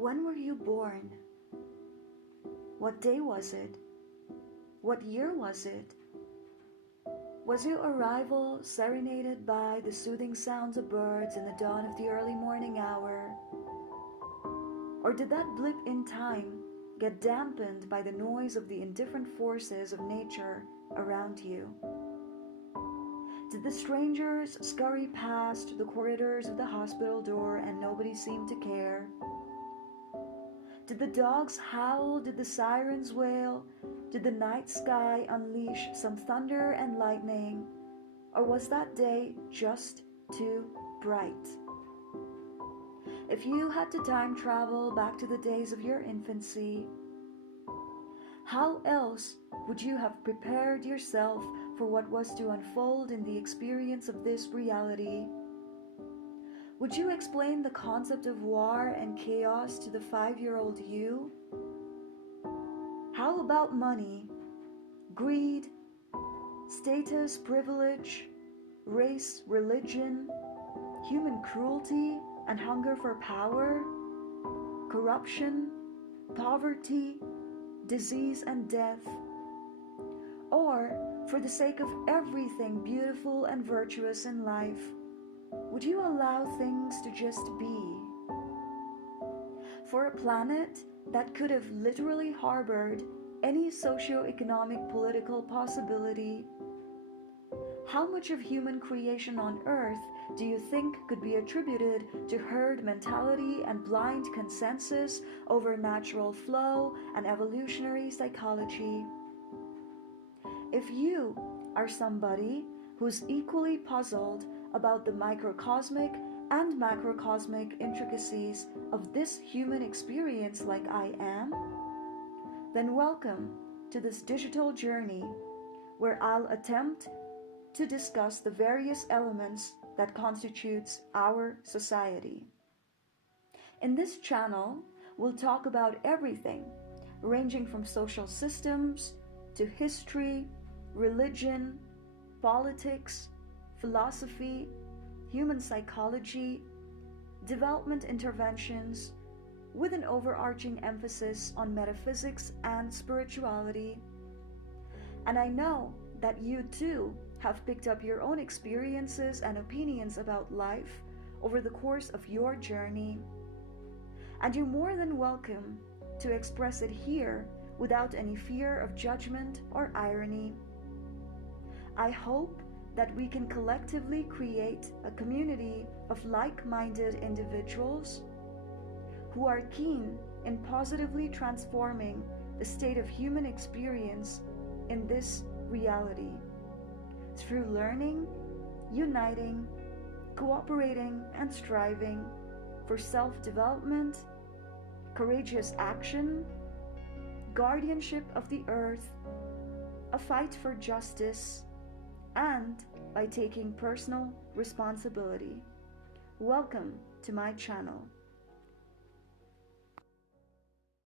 When were you born? What day was it? What year was it? Was your arrival serenaded by the soothing sounds of birds in the dawn of the early morning hour? Or did that blip in time get dampened by the noise of the indifferent forces of nature around you? Did the strangers scurry past the corridors of the hospital door and nobody seemed to care? Did the dogs howl? Did the sirens wail? Did the night sky unleash some thunder and lightning? Or was that day just too bright? If you had to time travel back to the days of your infancy, how else would you have prepared yourself for what was to unfold in the experience of this reality? Would you explain the concept of war and chaos to the 5-year-old you? How about money, greed, status, privilege, race, religion, human cruelty and hunger for power, corruption, poverty, disease and death? Or, for the sake of everything beautiful and virtuous in life, would you allow things to just be? For a planet that could have literally harbored any socio-economic political possibility, how much of human creation on Earth do you think could be attributed to herd mentality and blind consensus over natural flow and evolutionary psychology? If you are somebody who's equally puzzled about the microcosmic and macrocosmic intricacies of this human experience like I am, then welcome to this digital journey where I'll attempt to discuss the various elements that constitutes our society. In this channel, we'll talk about everything, ranging from social systems to history, religion, politics, philosophy, human psychology, development interventions, with an overarching emphasis on metaphysics and spirituality. And I know that you too have picked up your own experiences and opinions about life over the course of your journey. And you're more than welcome to express it here without any fear of judgment or irony. I hope that we can collectively create a community of like-minded individuals who are keen in positively transforming the state of human experience in this reality through learning, uniting, cooperating, and striving for self-development, courageous action, guardianship of the earth, a fight for justice, and by taking personal responsibility. Welcome to my channel.